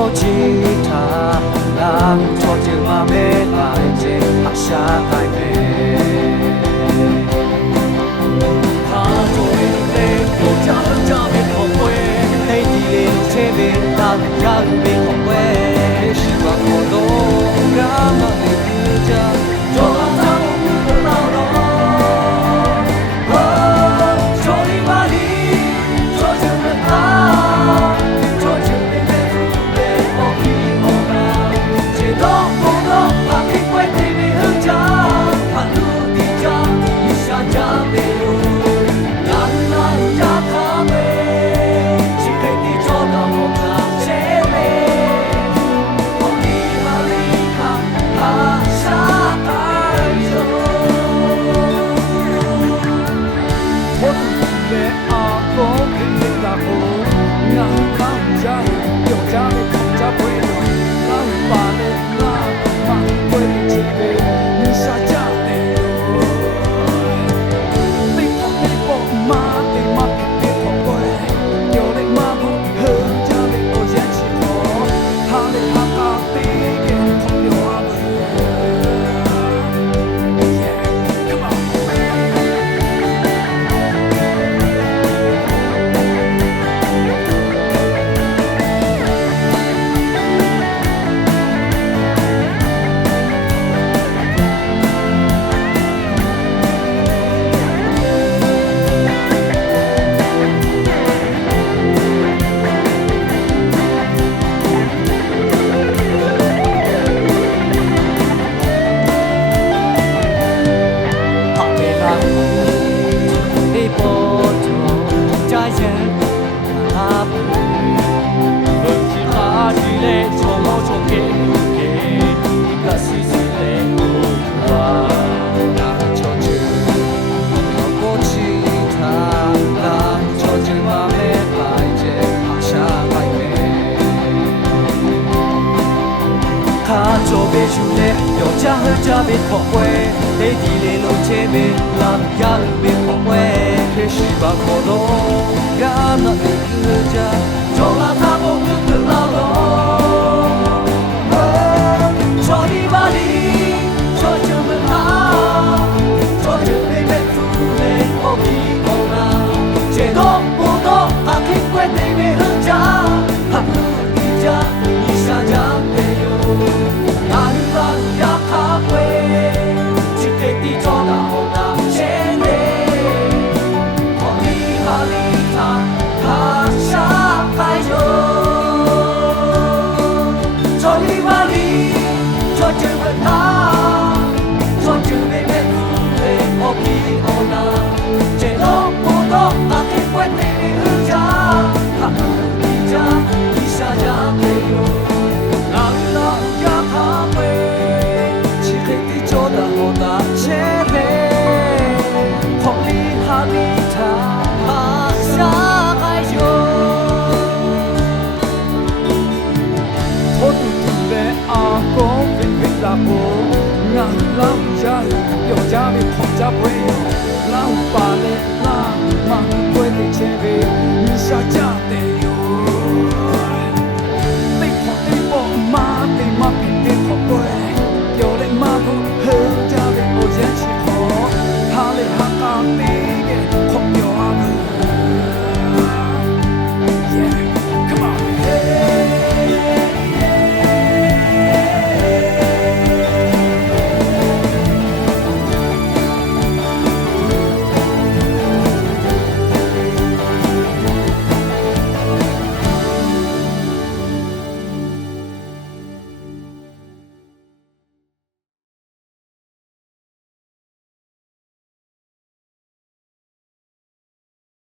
过吉他，让挫折慢慢来接，放下太美。他做你有家很家别后悔，黑地里前面让家别后悔，时光过冬，让那里的家，做他我们的牢笼。说你把你说成了他，说成了每次都被我遗忘了，街道不懂，他品味对你很假，他路地家，一下家没有。有家和家别后悔，黑地里路前面让家人别后悔，可是把活动让那一个家，做了他我们的牢笼。说你把你说成了他，说着被被负累我一口啦，谁懂不懂？他品味对面很假，他不一家，你想家。